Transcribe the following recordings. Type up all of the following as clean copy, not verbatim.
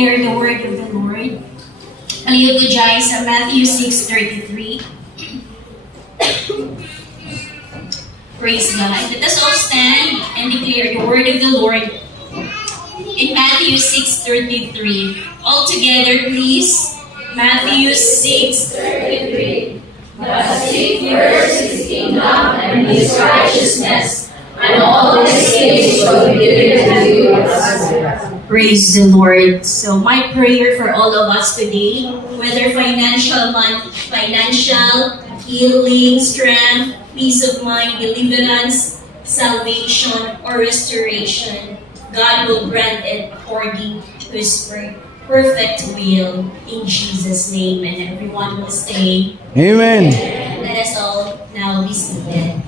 declare the word of the Lord. Halino ko dyan sa Matthew 6:33. Praise God. Let us all stand and declare the word of the Lord in Matthew 6:33. All together, please. Matthew 6:33. But seek first his kingdom and his righteousness, and all these things will be given to you as well. Praise the Lord. So my prayer for all of us today, whether financial, healing, strength, peace of mind, deliverance, salvation, or restoration, God will grant it according to His perfect will in Jesus' name. And everyone will say, Amen. Let us all now be seated.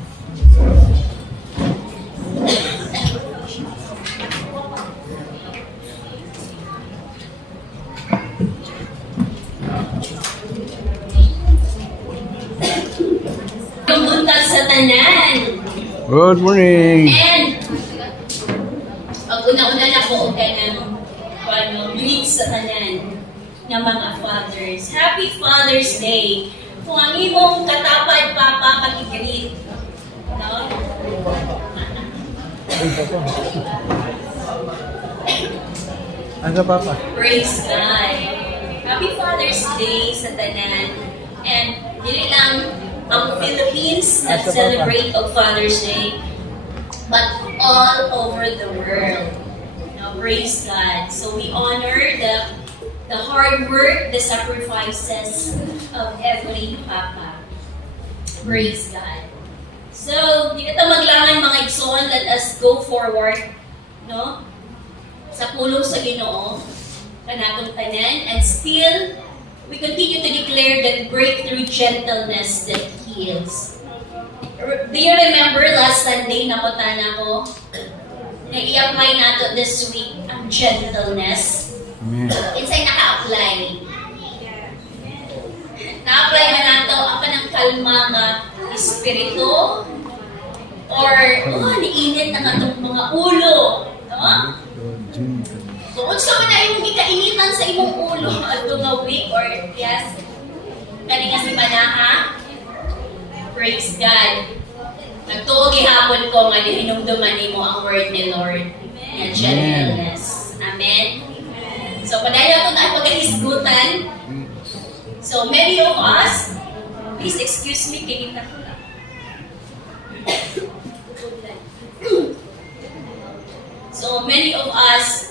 Buntag sa tanan. Good morning. And, ang una-una na po ka ng greet sa tanan ng mga fathers. Happy Father's Day. Kung ang imong katapad, Papa, pag-greet. No? Ano Papa? Praise God. Happy Father's Day sa tanan. And, dili lang ang Philippines na celebrate of Father's Day, but all over the world. Now, praise God. So we honor the hard work, the sacrifices of every Papa. Praise God. So, di kita maglangan mga igsoon, let us go forward, no? Sa pulong sa Ginoo, kanatong tanan, and still, we continue to declare that breakthrough gentleness that heals. Do you remember last Sunday na kutana ko? Na i-apply nato this week ang gentleness. Amen. Insay naka-apply. Na-apply na nato ang kanang kalma nga espiritu or niinit na nga mga ulo. No? Kung sa man na yung ikainitan sa imong ulo at nga week or yes, kani nga si Manaha, praise God. Nagtuo gihapon ko nga hinumduman nimo ang word ni Lord na gentleness. Amen. So padayon na pag-isgutan. So many of us, please excuse me, kinita ko lang. So many of us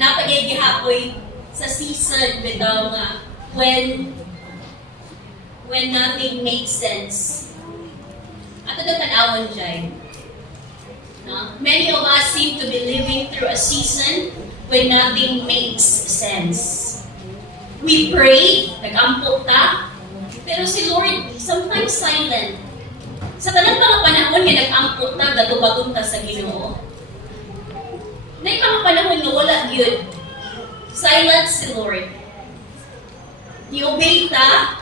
napagigihapoy sa season bitaw nga when nothing makes sense. Ato daw tanawon dyan. No? Many of us seem to be living through a season when nothing makes sense. We pray, nag-ampok ta, pero si Lord sometimes silent. Sa tanang mga panahon nga nag-ampok ta, gatubagon ta sa Ginoo. Na mga panahon nga wala yun. Silent si Lord. I-obey ta,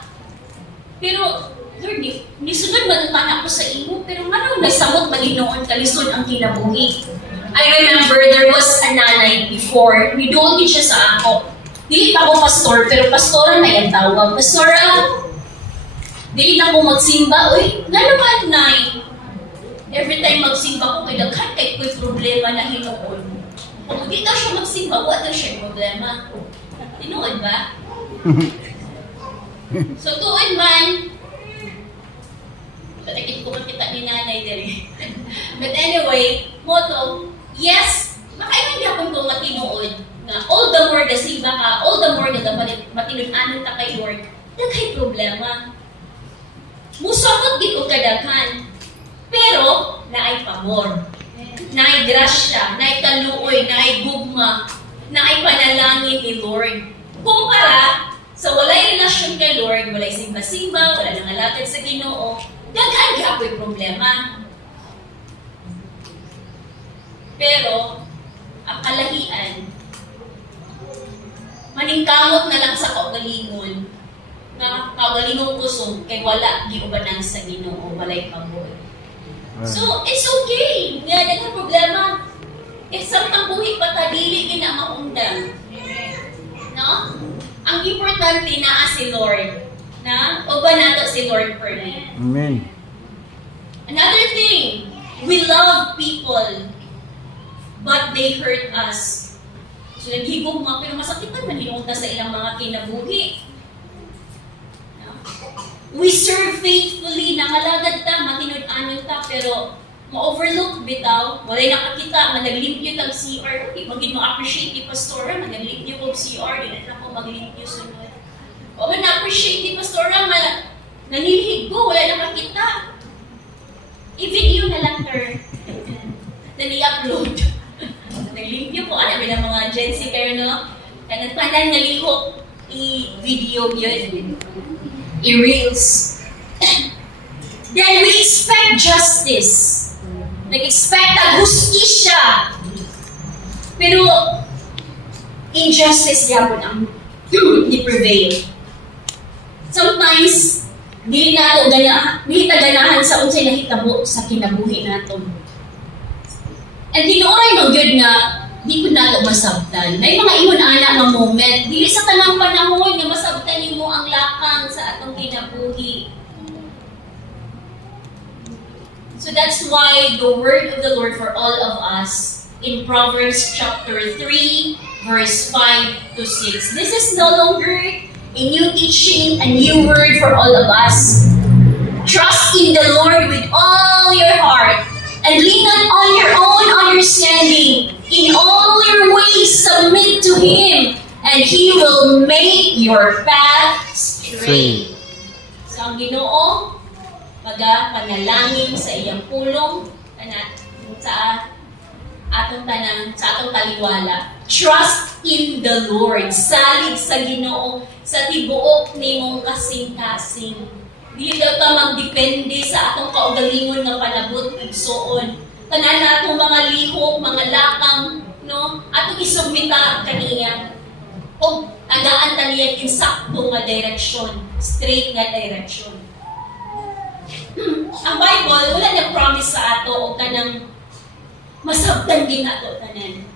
pero Lord, nisunod matutanak ko sa imo, pero manong nasamot maginoon kalisod ang kinabuhi. I remember there was a nanay before, nidoon din siya sa ako. Dili pa ako pastor, pero pastora na yung tawag. Pastora, dili na ako magsimba. Uy, nga naman, nay. Every time magsimba ko, kay daghan kay ko'y problema na hinuon. Kung hindi na siya magsimba, wala siya problema. Tinuod ba? So, tuon man, patakit ko kita ni nanay diri. But anyway, motto, yes, makainindi akong kung matinuod na all the more gasimba ka, all the more na matinudanan ka kay Lord, daghay problema. Musakot gid og kadaghan. Pero naay pamor. Naay grasya, naay kaluoy, naay gugma, naay panalangin ni Lord. Kumpara sa walay relasyon kay Lord, walay simba-simba, wala nang alatid sa Ginoo, daghan gyapon problema. Pero ang kalahian, maningkamot na lang sa kaugalingon na kaugalingong kusog kay wala giubanan sa Ginoo, walay pagod. So, it's okay. Nga, naging problema. If samtang buhi pa ta dili ka na maundang. No? Ang importante na si Lord. Na? O ba nato si Lord for me? Amen. Another thing, we love people, but they hurt us. So, naghigog mga, pero masakitan man hinunta sa ilang mga kinabuhi. No? We serve faithfully, nangalagad ta, matinud-anon ta, pero ma-overlook bitaw, walay nakakita, managlimpyo tag CR, di magin ma-appreciate ni Pastora, managlimpyo kong CR, di na ako maglimpyo sunod. O man-appreciate ni Pastora, nanilhig ko, wala nakakita. I-video na lang her. Then i-upload. Naglimpyo po, ano bilang mga Gen Z pero no? Kaya nagpanan nga lihok, i-video yun. I-reels. Then we expect justice. Nag-expect ang hustisya. Pero, injustice yapon ang i-prevail. Sometimes, dili ta ganahan sa unsay nahitabo sa kinabuhi naton. And tinuoy mo gyud nga di ko nato masabtan. May mga ingon ana nga moment, dili sa tanang panahon nga masabtan nimo ang lakang sa atong kinabuhi. So that's why the word of the Lord for all of us in Proverbs chapter 3 verse 5 to 6. This is no longer a new teaching, a new word for all of us. Trust in the Lord with all your heart and lean not on your own understanding. In all your ways submit to Him and He will make your path straight. So ang Ginoo, panalangin sa iyang pulong sa atong tanan, sa atong taliwala. Trust in the Lord. Salig sa Ginoo sa tibuok nimong kasing-kasing. Dili daw ta magdepende sa atong kaugalingon nga panabot ug suon. Tanan na atong mga lihok, mga lakang, no? Atong isubmita kaniya. O agaan ta niya insakto nga direksyon, straight nga direksyon. Ang Bible wala na promise sa ato o kanang masabtan din ato tanan.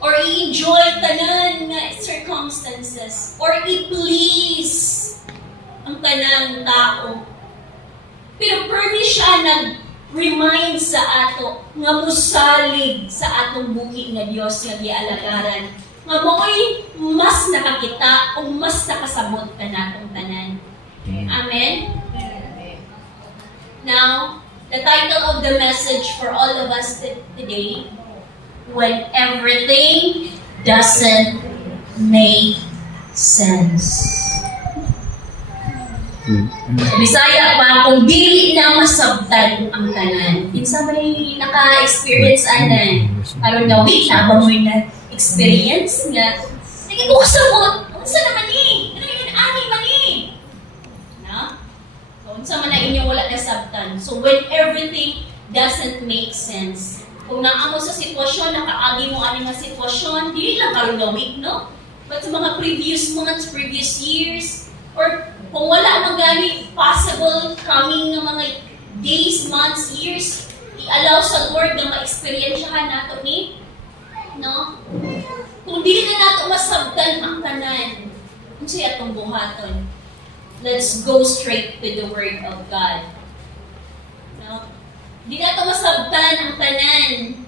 Or i-enjoy tanan nga circumstances. Or i-please ang tanang tao. Pero permi siya nag-remind sa ato nga musalig sa atong buhi nga Dios nga gialagaran. Nga mo'y mas nakakita o mas nakasabot ka natong tanan. Amen? Now, the title of the message for all of us today, When Everything Doesn't Make Sense. Bisaya pa, kung dili na masabtan ang tanan. Kinsa may naka-experience anan. Karon nga, wait, habang mo'y na-experience nga, sige ko kasabot. Unsa naman ni? Ano yun? Ani man ni? No? So, unsa man na inyong wala nasabtan. So, when everything doesn't make sense, kung naamo sa sitwasyon, nakaagi mo ani nga sitwasyon, dili lang karon nga week, no? But sa mga previous months, previous years, or kung wala mang gani possible coming ng mga days, months, years, i-allow sa Lord na ma-experiensyahan nato ni, no? Kung dili na nato masabtan ang tanan, unsay atong buhaton? Let's go straight to the Word of God. No? Di nato masabtan ang tanan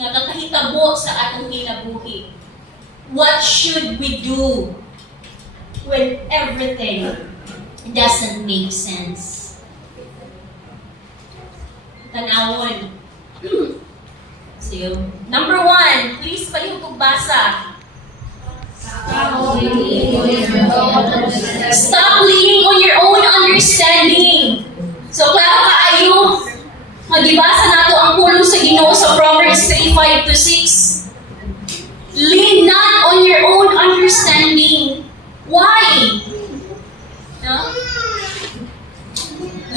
nga kakahitabo sa atong kinabuhi. What should we do when everything doesn't make sense? Tanawon. So, number 1, please palihog kong basa. Stop leaning on your own understanding. So, klaro kaayo, magibasa nato ang pulong sa Ginoo sa Proverbs 3:5 to 6. Lean not on your own understanding. Why? No?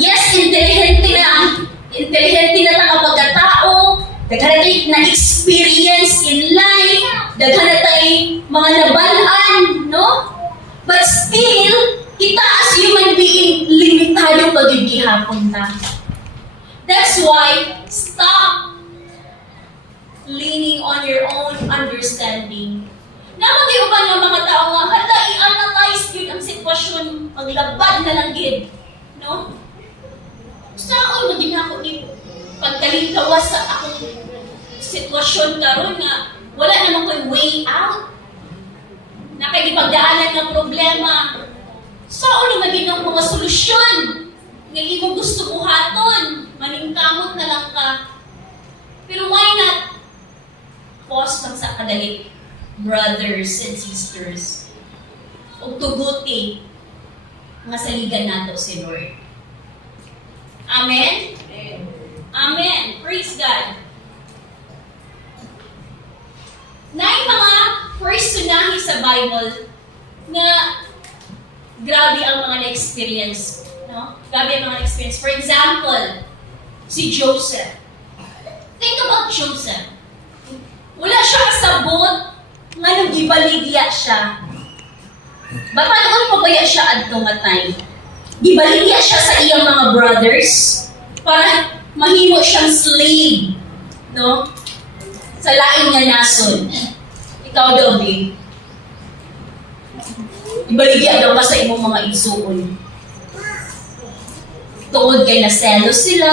Yes, intelihente na ta kapag tao, daghan na experience in life, daghan na tayo mga nabalaan, no? But still, kita as human being, limitado pagigihapon ta. That's why, stop leaning on your understanding. Naman di ba ng mga tao nga, hala, i-analyze yun ang sitwasyon, maglabad na lang yun. No? Saan maging ako ni pagkalitawas sa akong sitwasyon karon nga, wala naman ko'y way out. Nakikipagdaanan ng problema. Saan maging ang mga solusyon? Nga imong gusto buhaton, maningkamot na lang ka. Pero why not pause lang sa kadali, brothers and sisters, ug tuguti nga saligan nato si Lord. Amen? Amen. Praise God. Naay mga personahe sa Bible na grabe ang mga na-experience. No? Grabe ang mga na-experience. For example, si Joseph. Think about Joseph. Wala siya kasabot nga nung gibaligya siya. Baka noon pa baya siya adto matay. Gibaligya siya sa iyang mga brothers para mahimo siyang slave, no? Sa lain nga nason. Ikaw daw, babe. Ibaligya daw ka sa imong mga igsuon. Tungod kay naselos sila,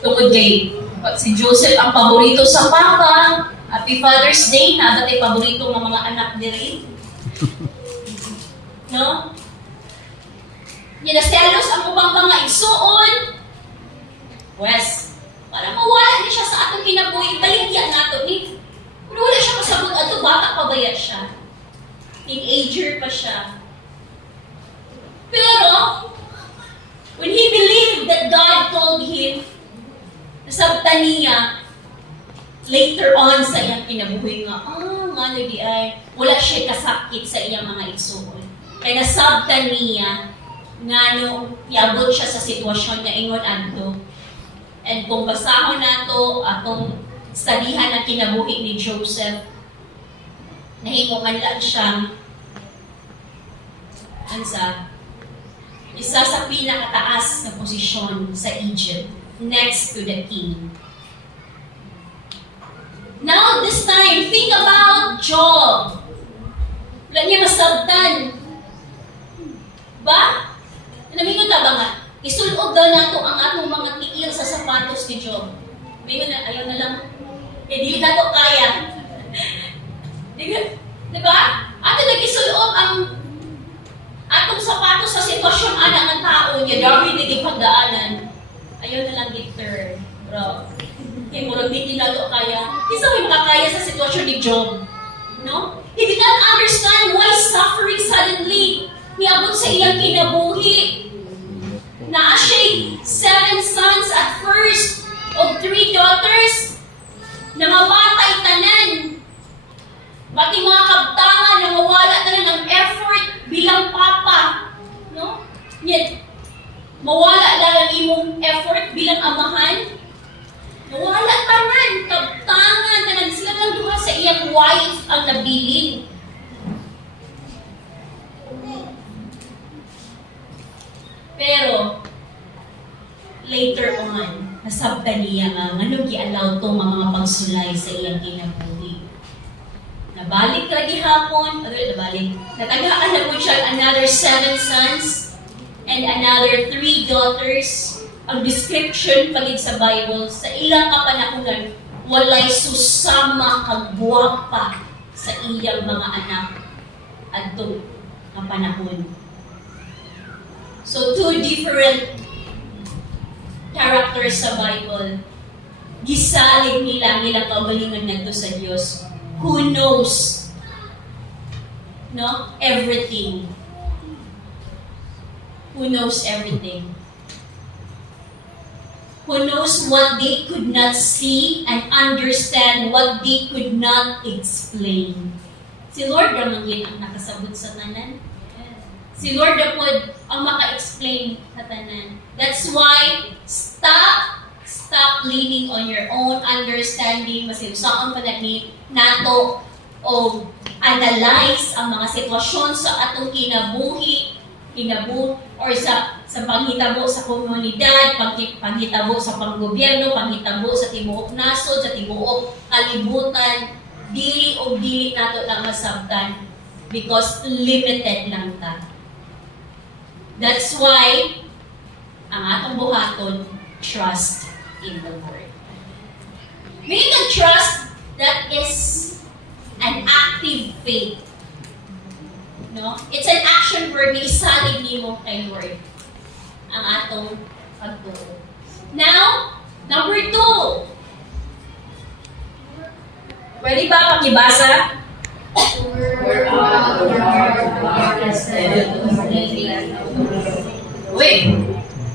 tungod kay si Joseph ang paborito sa papa. Happy Father's Day, nabat ay paborito ng mga anak diri. No? Naselos ang ubang mga igsuon. Wes, para mawala ni siya sa atong kinabuhi, baligya nato ni. Pero wala siya kasabot ato, bata pa baya siya. Teenager pa siya. Pero, when he believed that God told him, nasabtan niya, later on sa iyang kinabuhi nga, nga lagi ay, wala siya kasakit sa iyang mga igsuon. Kaya nasabtan niya, nga no, yabot siya sa sitwasyon na ingon adto. And kung basahon nato atong studihan ng kinabuhi ni Joseph, nahimo man lang siyang isa sa pinakataas na posisyon sa Egypt, next to the king. Now, this time, think about Job. Wala niya masabtan. Ba? Namingon ka ba nga? Isulod daw nato ang atong mga tiil sa sapatos ni Job. Mingon na, ayaw na lang. Di na to kaya. Diba? Ato nag-isulod ang atong sapatos sa sitwasyon anak ng tao niya. Dami naging pagdaanan. Ayaw na lang gitter. Bro. Kaya murag di na to kaya. Isa may makakaya sa sitwasyon ni Job. No? He did not understand why suffering suddenly niabot sa iyang kinabuhi. Na siya'y 7 sons at first of 3 daughters na mamatay tanan. Pati mga kabtangan na mawala tanan ng effort bilang papa. No? Yet, mawala lang ang imong effort bilang amahan. Mawala tanan, kabtangan tanan. Sila lang duha sa iyang wife ang nabilin. Pero, later on, nasabtan niya nga, nga gi-allow to mga pagsulay sa iyang kinabuhi. Nabalik lagi hapon, natagaan na po siya another 7 sons and another 3 daughters. Ang description pagid sa Bible, sa ilang kapanahunan, walay susama kagwapa sa iyang mga anak adto nga panahon. So, 2 different characters sa Bible. Gisalig nila kaugalingon ngadto sa Dios. Who knows, no? Everything. Who knows everything. Who knows what they could not see and understand what they could not explain. Si Lord naman yun ang nakasabot sa tanan. Si Lord na po ang maka-explain sa tanan. That's why, stop leaning on your own understanding. Masiusaan pa na ni nato o analyze ang mga sitwasyon sa atong kinabuhi, or sa panghitabo sa komunidad, panghitabo sa panggobyerno, panghitabo sa tibuok nasod, sa tibuok kalibutan. dili o dili nato lang masabtan because limited lang ta. That's why ang atong buhaton, trust in the Lord. We need to trust that is an active faith. No? It's an action verb na isalig nimo kay Lord ang atong pagtuo. Now, number 2. Pwede ba pakibasa? Wait.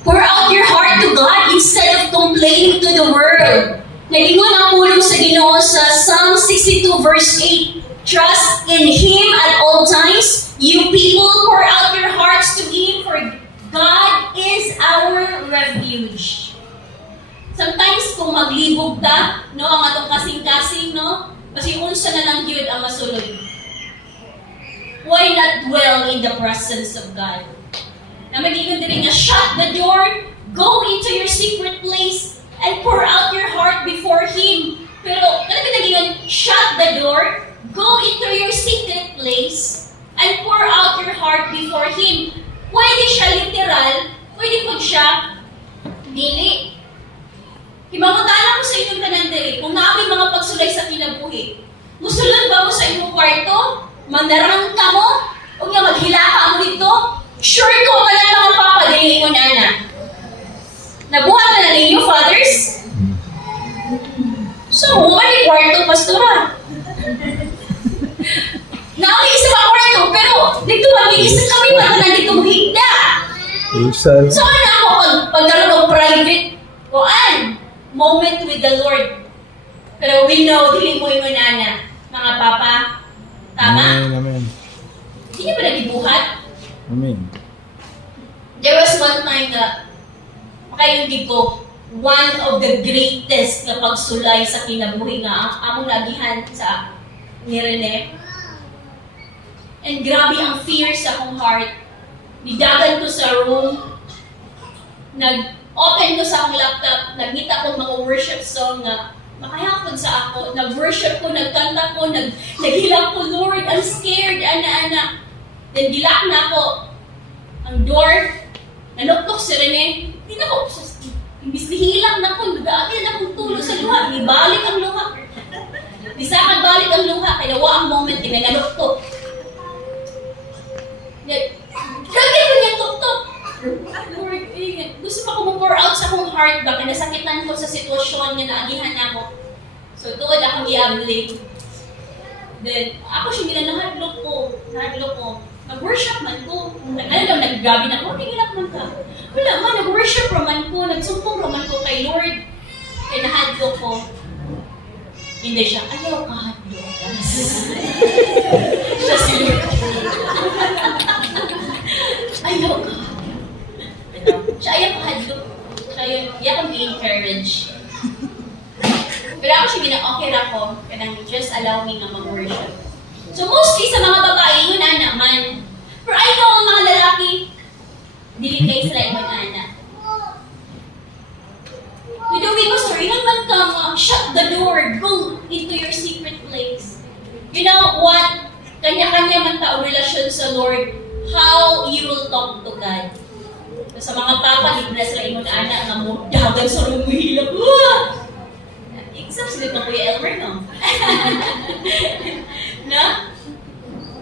Pour out your heart to God instead of complaining to the world. Nalingon ang pulong sa Ginoo sa Psalm 62 verse 8. Trust in Him at all times. You people, pour out your hearts to Him, for God is our refuge. Sometimes kung maglibog ta, no, ang atong kasing-kasing, no, kasi unsa na lang yun ang masulod. Why not dwell in the presence of God? Na magigon diri nga, shut the door, go into your secret place, and pour out your heart before Him. Pero, talaga nagingon, shut the door, go into your secret place, and pour out your heart before Him. Pwede siya literal, pwede po siya dili. Himangutana ko sa inyong tanan diri, kung naamay mga pagsulay sa kinabuhi, musulod ba mo sa inyong kwarto? Mandarang ka mo? O nga maghilaka mo dito? Sure ko ka lang mga papadili ko na anak. Nabuhat na ninyo, fathers? So, mali kwarto, pastora. Naamay isa pa kwarto, pero dito mag-iisa kami matanan dito higda. So, ano ako pagkaroon ng private moment with the Lord. Pero we know, dili mo yung nana, mga papa. Tama? Amen. Hindi niyo ba nagibuhat? Amen. There was one time na makayunggi ko, one of the greatest na pagsulay sa kinabuhi nga among nagihan sa ni Rene. And grabe ang fear sa akong heart. Nidagan ko sa room, nag-open ko sa akong laptop, nagkita ko mga worship song na makahapon sa ako, nag-worship ko, nagkanta ko, naghilak ko, Lord, I'm scared, ana. Then gilak na ako, ang door, nanuktok si Rene, hindi na ako, imbis nihilang na ako, nag-aagil na akong tulog sa luha, ibalik ang luha. Bisakad balik ang luha, kaya nawa ang moment, nanuktok. Kagay ko niyang tuktok. Lord, gusto pa ko mag-pour out sa akong heart ba, kaya nasakitan ko sa sitwasyon niya, naagihan na ako. So, tuwad akong i-abling. Then, ako siya nahadlok ko. Nag-worship man ko. Naggabi na ako, tingilak man ka. Wala man, nag-worship raman ko, nagsumpong raman ko kay Lord. Kaya nahadlok ko. Hindi siya, ayaw ka hadlok. Siya si Lord. Ayaw ka. Siya ayaw ka hadlok. Siya ayaw kang i-encourage. Pero ako siya okay ra ko. Kaya just allow me nga mag-worship. So mostly sa mga babae, yun na naman. Pero I know ang mga lalaki, dili kayo sila ibang anak. Widowi ko, sorry naman ka nga, shut the door, go into your secret place. You know what? Kanya-kanya man ta ang relasyon sa Lord, how you will talk to God. So, sa mga papa, hindi na sila ibang anak nga mo, dagan sa rumuhilang. Exam sila ka Kuya Elmer, no? No?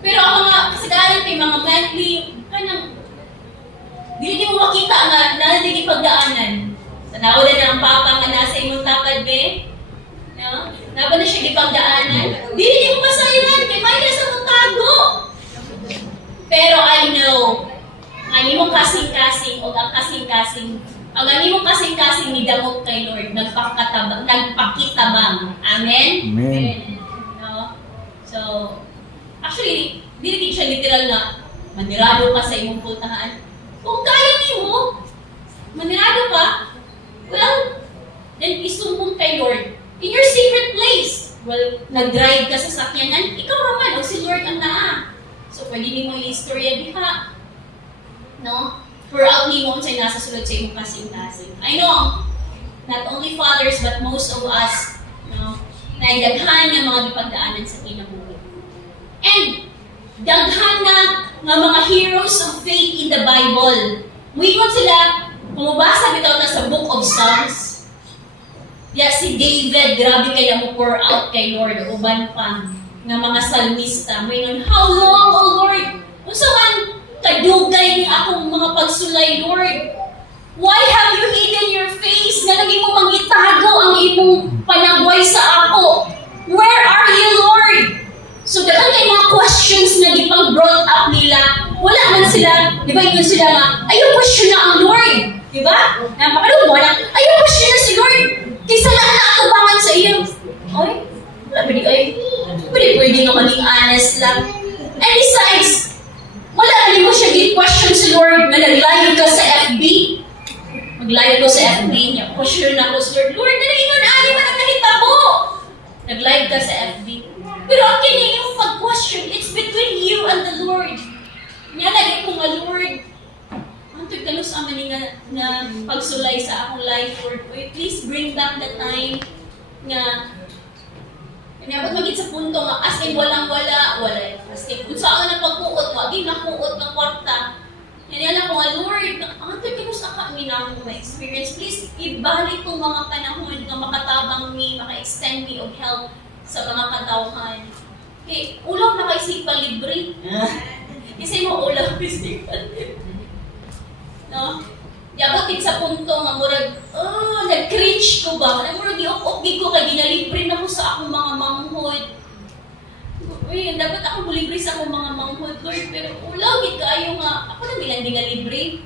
Pero ang mga kasagaran kay mga monthly, kanang, hindi mo makita nga, naligig pagdaanan. Tanawa na ang papa nga nasa imong tapad, be. No? Naba na siya gipagdaanan. Hindi mo masayahan, kay may nasa mong tago. Pero I know, ang imong kasing-kasing, o ang kasing-kasing, ang imong kasing-kasing ni damot kay Lord, nagpakitabang. Amen? Amen. No? So, actually, hindi siya literal na manirado ka sa imong pultahan. Kung kaya mo, manirado ka, well, then isumbong kay Lord. In your secret place, well, nag-drive ka sa sakyanan, ikaw naman, o si Lord ang naa. So, pwede mo yung istorya diha. No? For out ni mo sa'yo nasa sulod sa imong kasing-kasing. I know, not only fathers, but most of us, no, na daghan nga mga gipagdaanan sa kinabuhi. And daghan na nga mga heroes of faith in the Bible. Muingon sila, kumubasa bitaw ta sa Book of Psalms. Ya si David, grabe kay mo pour out kay Lord, uban pa nga mga salmista. Muingon, how long, O Lord? Unsa man kadugay ni akong mga pagsulay, Lord? Why have you hidden your face nga naging mo mangitago ang imong panagway sa ako? Where are you, Lord? So, dahil kay mga questions na gipang brought up nila, wala man sila, di ba yun sila nga, ayaw question na ang Lord. Di ba? Napakalaw mo na, ayaw question na si Lord. Kaysa lang naatubangan sa iyo. Ay, wala ba di, ay, pwede nga maging honest lang. And besides, wala na mo siya gi-question si Lord na nag-live ka sa FB. Mag-live ko sa FB niya. Question na ko si Lord. Lord, nalaingon, ali man ang nahitabo. Nag-live ka sa FB. Pero ang kanya yung pag-question, it's between you and the Lord. Nga lagi ko nga, Lord, ang tagtalos aman nga pagsulay sa akong life, Lord. Please bring back the time nga kanya magigit sa punto nga, as in walang-wala, wala. As in, kung saan na pagkuot, wagi nakuot ng kwarta. Yan lang ko nga, Lord, ang tagtalos na kami na akong experience. Please, ibalik kong mga panahon nga makatabang me, maka-extend me of help sa mga katawhan. Okay, ulang nakaisipan libre. Kasi mo ulang isipan libre. No? Yabatin sa punto nga murag, nag-cringe ko ba? Murag i-ok ko kay ginalibre na ko sa akong mga manghod. Uy, dapat ako libre sa akong mga manghod, Lord. Pero ulaw, gid kaayo nga, ako na bilang libre.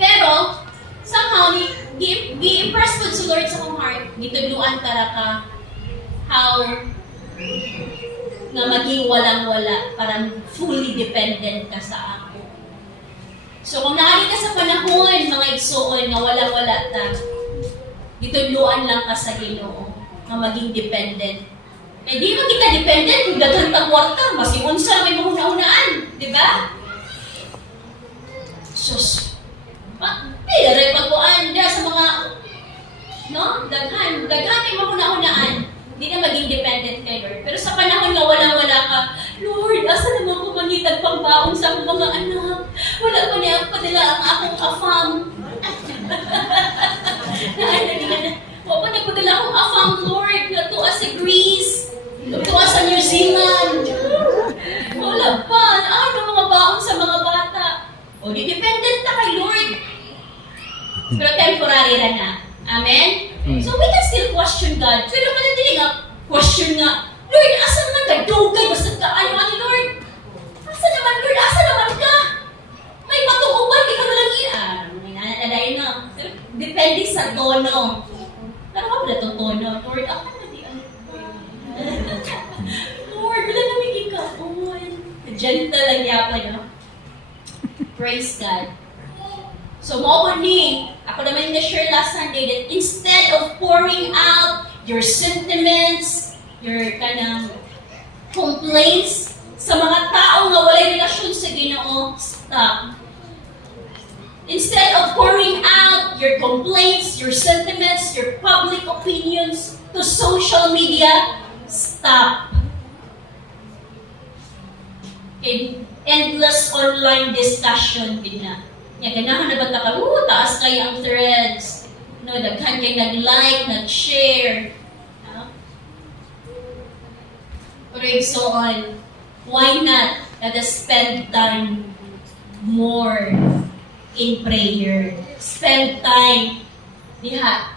Pero, somehow, gi-impress ko si Lord sa akong heart. Gitudluan tara ka how nga maging walang-wala para fully dependent ka sa ako. So kung naali ka sa panahon, mga igsoon, nga walang-wala ta, ditudluan lang ka sa Ginoo nga maging dependent. Eh di ba kita dependent kung daghan tang kwarta, masiun sa may mahuna-unaan, di ba? Sus. Pero pagkuan sa mga daghan may mahuna-unaan. Hindi na maging dependent kay Lord. Pero sa panahon na walang-wala ka, Lord, asa naman ko mangitag pangbaon sa akong mga anak? Wala ko niya padala ang akong afam. Wala pa nagpadala akong afam, Lord. Natuwa sa Greece. Natuwa sa New Zealand. Wala pa. Ano mga baon sa mga bata? O, di dependent na kay Lord. Pero temporary na. Amen? So we can still question God. Pero manatili nga, question nga, Lord, asa naman ka? Dugay, basta ka, ano ni Lord? Asa naman, Lord? Asa naman ka? May patuuban, di ka walang may nananadayin na. Depende sa tono. Pero ka pala itong tono? Lord, ako na di Lord, wala na may ikaon. Gentle lang yapa, no? Praise God. So, mo ni, ako naman yung na-share last Sunday that instead of pouring out your sentiments, your kanang complaints sa mga tao nga walay relasyon sa Ginoo, stop. Instead of pouring out your complaints, your sentiments, your public opinions to social media, stop. Endless online discussion din na. Nga ganahan na ba ka, taas kayo ang threads. No, daghan kayo nag-like, nag-share. Pero so on. Why not? Let us spend time more in prayer. Spend time diha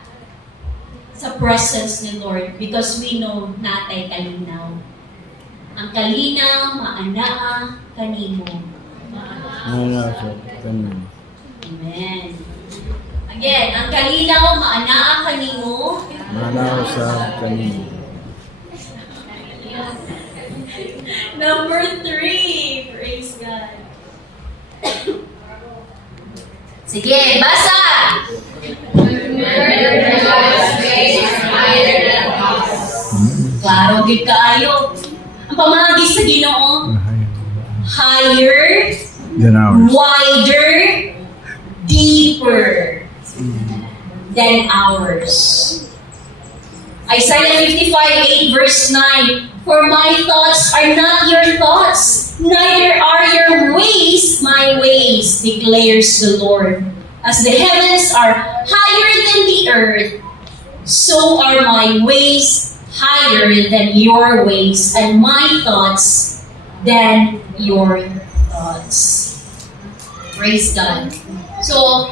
sa presence ni Lord because we know natay kalinaw. Ang kalinaw, maanaa, kanimo. Wala sa kanina. Amen. Again, ang kalinaw, maanaa kanimo. Manaw sa kanina. Number 3. Praise God. Sige, basa! Klaro, gid kaayo. Ang pamagi sa Ginoo, higher, Than ours. wider, deeper than ours. Isaiah 55:8 verse 9, "For my thoughts are not your thoughts, neither are your ways my ways, declares the Lord. As the heavens are higher than the earth, so are my ways higher than your ways, and my thoughts than your thoughts." Praise God. So,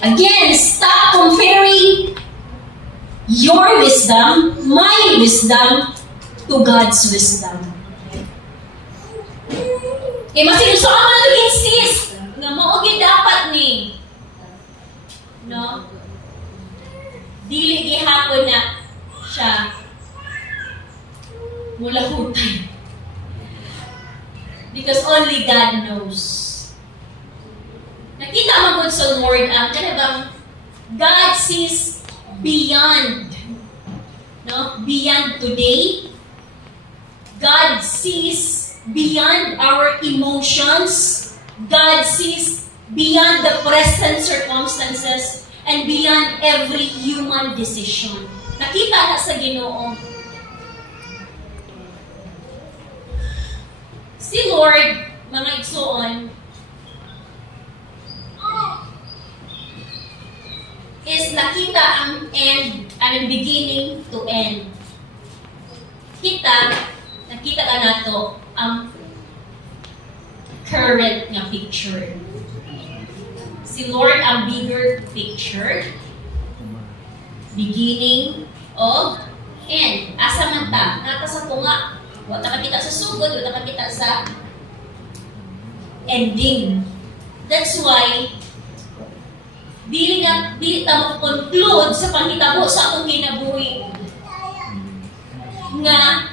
again, stop comparing your wisdom, my wisdom, to God's wisdom. Kaya masinusoan mo na ito, sis, na maugin dapat ni. No? Dili gihapon na siya mula hutay. Because only God knows. Nakita mo sa Lord ang kanabang God sees beyond, no? Beyond today. God sees beyond our emotions. God sees beyond the present circumstances and beyond every human decision. Nakita na sa Ginoo. Si Lord, mga igsoon, is nakita ang end, ang beginning to end. Nakita ka na to ang current nga picture. Si Lord ang bigger picture, beginning of end. Asa man ta? Nata sa tunga. Wala ka kita sa sugod, wala ka kita sa ending. That's why dili ta mo-conclude sa panghitabo sa atong kinabuhi nga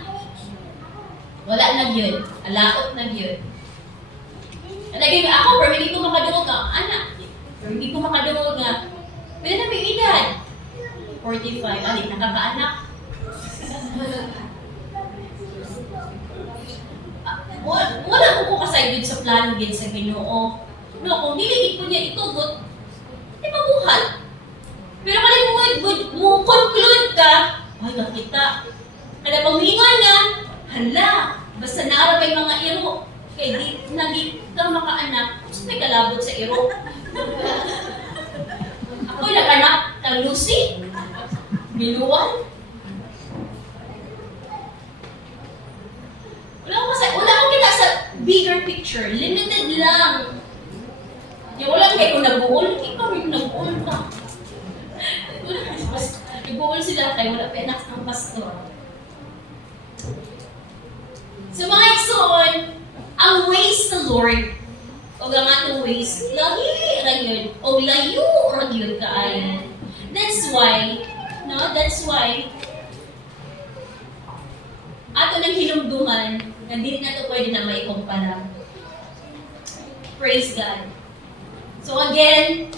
wala na yun, alaot na yun. Lagi nga ako, pero hindi ko makadungog nga, anak, pero hindi ko makadungog nga, pwede na may edad. 45, alin, nakakaanak. Wala ko kasayod sa plano din sa Ginoo. No, kung diligid ko niya itugot, di mabuhat. Pero kung mo conclude ka, ay, nakita. Kada panglingon nga, hala, basta naarap ay mga iro, kaya di ka makaanak, gusto may kalabot sa iro. Ako'y nag-anak ng Lucy, Biluan. Wala akong kita sa bigger picture, limited lang. Yung wala kayo kung nag-uol, ikaw yung nag-uol ka. Nag-uol sila kayo, wala pa anak ng pastor. So mga igsoon, ang ways sa Lord, o ang atong ways, lahi ra yun, o layo ra yun kaayo. That's why, ato nang hinumduman, na hindi na ito pwede na may kumpara. Praise God. So again,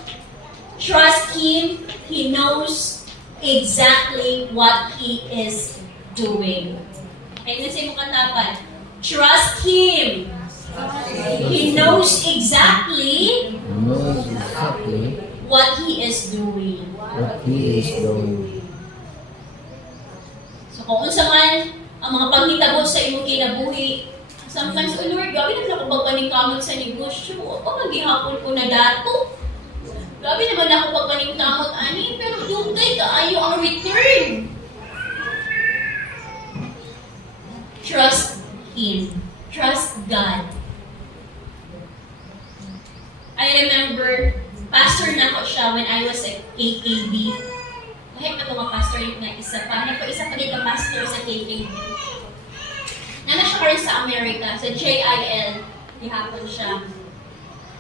trust Him. He knows exactly what He is doing. Kaya nga sa mong katapan, trust Him. He knows exactly what He is doing. So kung unsa man ang mga panghitabo sa imong kinabuhi, sometimes, oh Lord, gawin naman ako pagpaningkamot sa negosyo. O magihapon ko na dato. Grabe naman ako pagpaningkamot, ani, pero dugay kaayo ang return. Trust Him. Trust God. I remember, pastor na ako siya when I was at KKB. Kahit ako mga pastor na isa pa. Nagpa-isa pa dito pastor sa KKB. Na siya karon sa Amerika, sa JIL. Ihapon siya.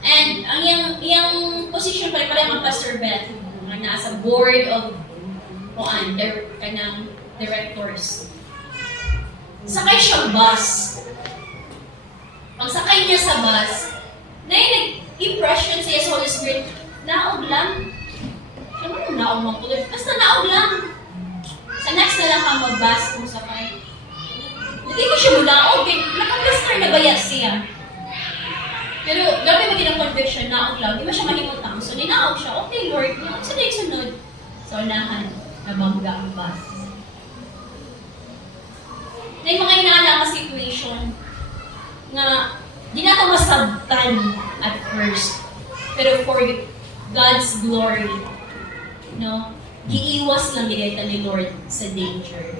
And ang iyang position pare-pareho ang Pastor Beth. Na nasa board of kanang directors. Sakay siyang bus. Pag sakay niya sa bus, na yung nag-impression siya sa Holy Spirit, naog lang. Siya mo naog mga kulay. Basta naog lang. Sa next na lang ka mag-bus kung sakay. Hindi ko siya mulaog. Naka-pastor na baya siya. Pero gabi maging ang conviction, naog lang. Di ba siya manimutang? So ninaog siya, okay Lord, saan na yung sunod? So unahan, nabangga ang bus. Na yung mga inana ka situation na di na ito masabtan at first. Pero for God's glory, no? Giiwas lang ginita ni Lord sa danger.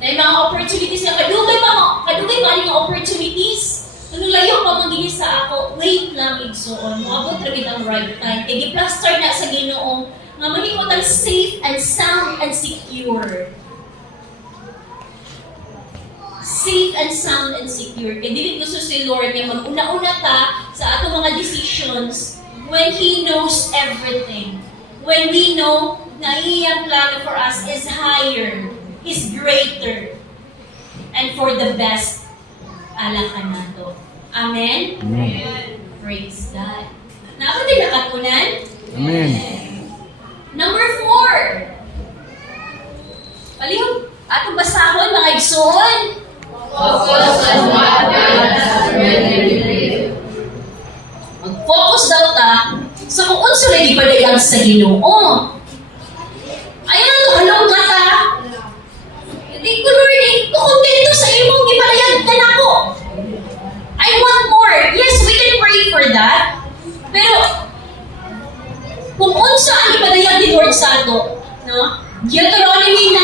Na yung mga opportunities na kadugay pa yung opportunities. Nung layo pa magiging sa ako, wait lang igsoon. Moabot rin ang right time. Kaya i-plaster na sa Ginoong nga mahimutang safe and sound and secure. Safe and sound and secure. Kaya dili gusto si Lord na mag-una-una ta sa atong mga decisions when He knows everything. When we know na iyang plan for us is higher, is greater, and for the best, alakan na to. Amen? Amen. Praise God. Naman din nakatunan? Amen. Number 4. Palihog, atong basahon mga igsoon. Focus on what God has already revealed. Mag-focus daw ta sa kung unsa lagi padayag sa Ginoo. Ayan, halong ka ta. Hindi ko Lord, kukontento sa imong gipadayag ka na ko. I want more. Yes, we can pray for that. Pero kung unsa ang gipadayag ni Lord sa ato, no? Deuteronomy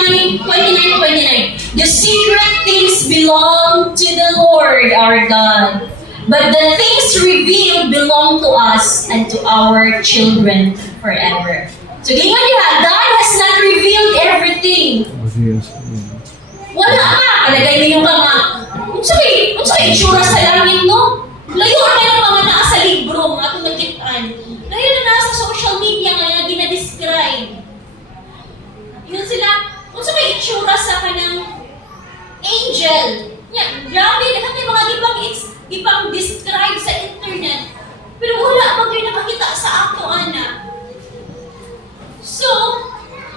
9:29-29. The secret things belong to the Lord our God, but the things revealed belong to us and to our children forever. So, gingon niya, God has not revealed everything. Yes. Wala pa. Kalagay ninyo ka nga. Unsa kay itsura sa langit, no? Layo na yung mga naa sa libro, nga itong nakitaan. Layo na nasa social media nga ginadescribe. Yun sila, unsa kay itsura sa kanang angel. Nya, grabe, lahat yung mga gipang describe sa internet. Pero wala pag yung nakakita sa ato, ana. So,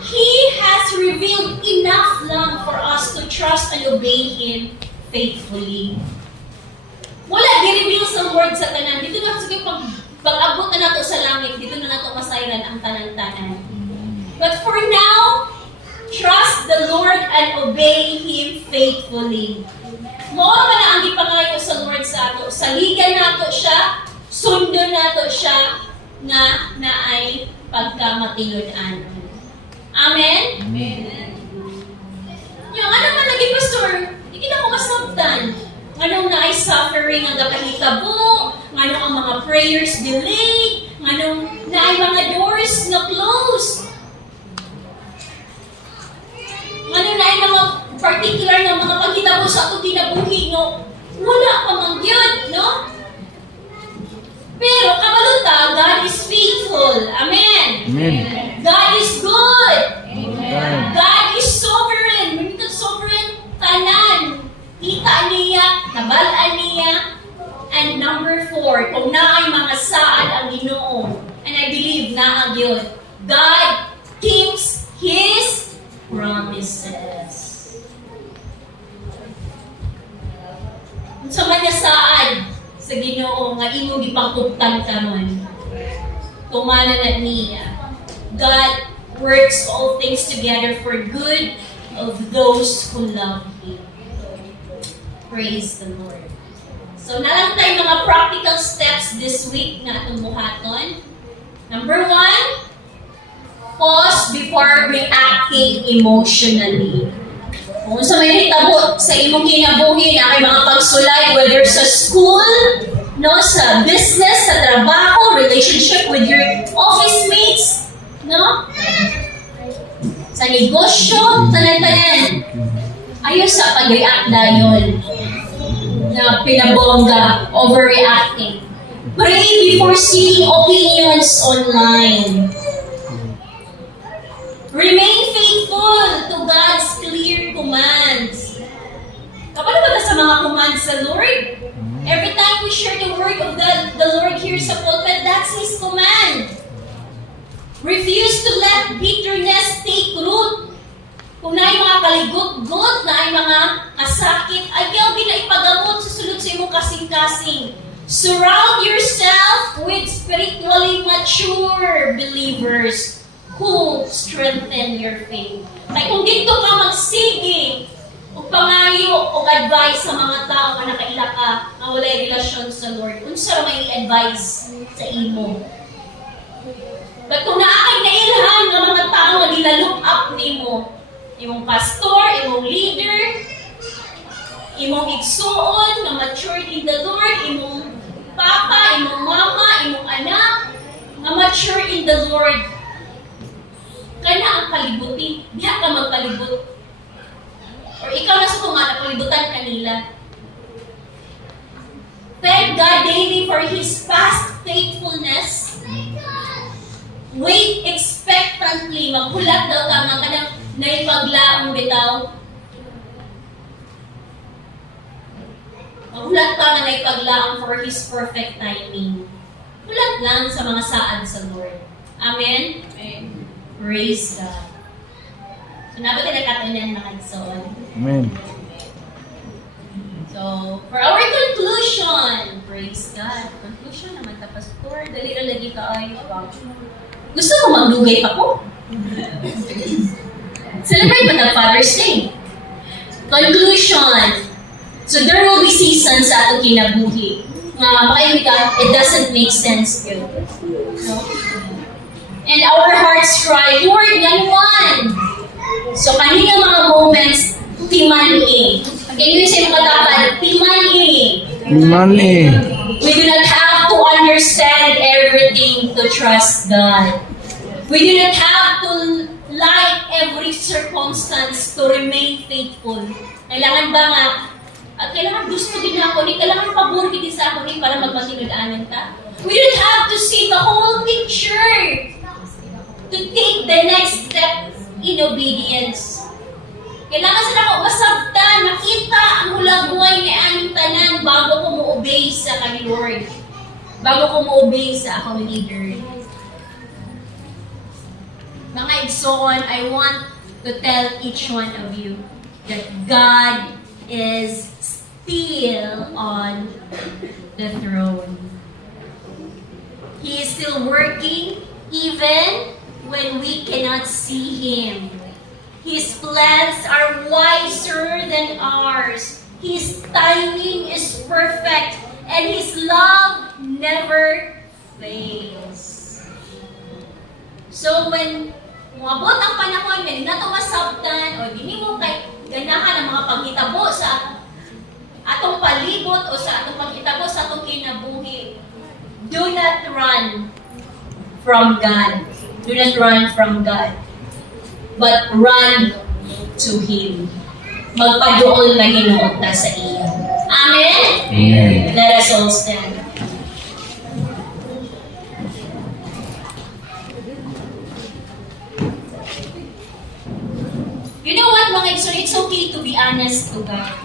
He has revealed enough lang for us to trust and obey Him faithfully. Wala di-reveal sa word sa tanan. Dito na sige pag-abot na nato sa langit, dito na nato masayran ang tanan-tanan. But for now, trust the Lord and obey Him faithfully. Mao man ang gipangayo sa Lord sa ato. Saligan nato siya, sundon nato siya nga naay pagkamatinud-an. Amen? Amen. Yung ano man lagi pastor, hindi na ko masabtan. Anong naay suffering ang nakahitabo, anong ang mga prayers delayed, anong naay mga doors na closed. Ano na yung mga particular na mga paghitabo sa atong kinabuhi, no? Wala pa man yun, no? Pero kabaluta, God is faithful. Amen. Amen. God is good. Amen. God is sovereign. When it's sovereign, tanan. Kita niya, nabalaan niya. And number 4, kung naay mga saad ang Ginoo, and I believe na ang yun, God keeps His promises. Sa mga saad sa Ginoo nga imo gipangkuptan karon. Tumana na niya. God works all things together for good of those who love Him. Praise the Lord. So nalang tayo mga practical steps this week na atong buhaton. Number 1, pause before reacting emotionally. Kung sa may hitabo sa imong kinabuhi na kay mga pagsulay, whether sa school, no, sa business, sa trabaho, relationship with your office mates, no? Sa negosyo, tanan-tanan. Ayos sa pag-react dayon na pinabongga, overreacting. Pray before seeing opinions online. Remain faithful to God's clear commands. Kapag ba sa mga commands sa Lord? Every time we share the word of the Lord here sa pulpit, that's His command. Refuse to let bitterness take root. Kung naay mga kaligot-got, naay mga kasakit, ayaw binaipagamot sa sulod sa imong kasing-kasing. Surround yourself with spiritually mature believers who strengthen your faith. Kaya kung dito ka magsige, o pangayo o advice sa mga tao nga nakaila ka na walay relasyon sa Lord, unsa may advice sa imo? But kung naakay na ilhan ng mga tao nga gina-look up nimo, imong pastor, imong leader, imong igsuon na matured in the Lord, imong papa, imong mama, imong anak, na mature in the Lord, kana ang kalibuti, diha ka magkalibot. Or ikaw na sa tunga, palibutan kanila. Thank God daily for His past faithfulness. Wait expectantly. Maghulat daw ka nga kanang naipaglaong bitaw. Maghulat ka nga naipaglaong for His perfect timing. Hulat lang sa mga saad sa Lord. Amen? Amen. Praise God. So, nabat na katunan mga igsoon. Amen. So, for our conclusion, praise God. Conclusion naman ta, Pastor. Dali na lagi ka ay. Gusto mo magdugay pa ko? Celebrate pa ng Father's Day. Conclusion. So, there will be seasons sa atong kinabuhi. Nga, makaimig ka, it doesn't make sense yun. No? And our hearts cry, Lord, ganuan! So, kanina mga moments, timan-i. Again, yun sa mga dapat, timan-i. Money. We do not have to understand everything to trust God. We do not have to like every circumstance to remain faithful. Kailangan ba nga, at kailangan gusto din ako ni, kailangan pabor din sa ako ni para magmatinod-anan ta. We don't have to see the whole picture to take the next step in obedience. Kailangan sila ako masabtan, makita ang hulang buhay ni aming tanan bago ko mo-obey sa kay Lord. Bago ko mo-obey sa akong leader. Mga igsoon, I want to tell each one of you that God is still on the throne. He is still working even when we cannot see Him. His plans are wiser than ours. His timing is perfect, and His love never fails. So when umabot ang panahon, may nato masabtan, o dini mo kay ganahan ang mga paghitabo sa atong palibot o sa atong paghitabo sa atong kinabuhi, do not run from God. Do not run from God, but run to Him. Magpaduol na hinuot na sa iyo. Amen? Amen. Let us all stand. You know what, mga igsoon, it's okay to be honest to God.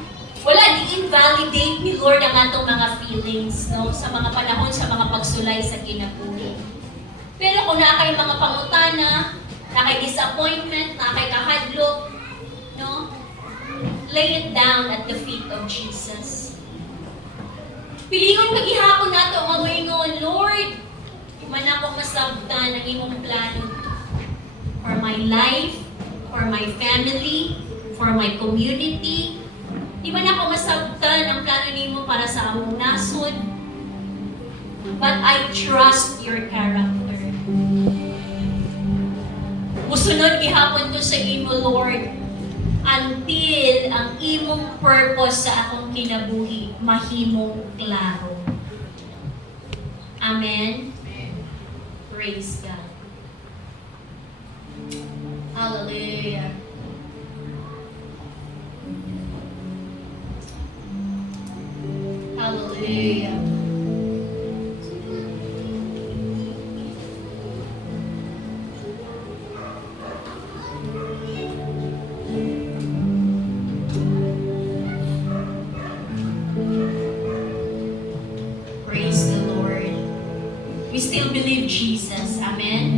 Wala, di-invalidate ni Lord ang atong mga feelings, no? Sa mga panahon, sa mga pagsulay sa kinabuhi. Pero kung nakay mga pangutana, nakay disappointment, nakay kahadlok, no? Lay it down at the feet of Jesus. Pilingon paghihapon nato ang mga Lord, man ako masabtan ang imong plano for my life, for my family, for my community. Di man ako masabtan ang plano nimo para sa among nasod. But I trust your character. Musunod gihapon ko sa imo, Lord, until ang imong purpose sa akong kinabuhi mahimong klaro. Amen? Praise God. Hallelujah. Hallelujah. Praise the Lord. We still believe Jesus. Amen.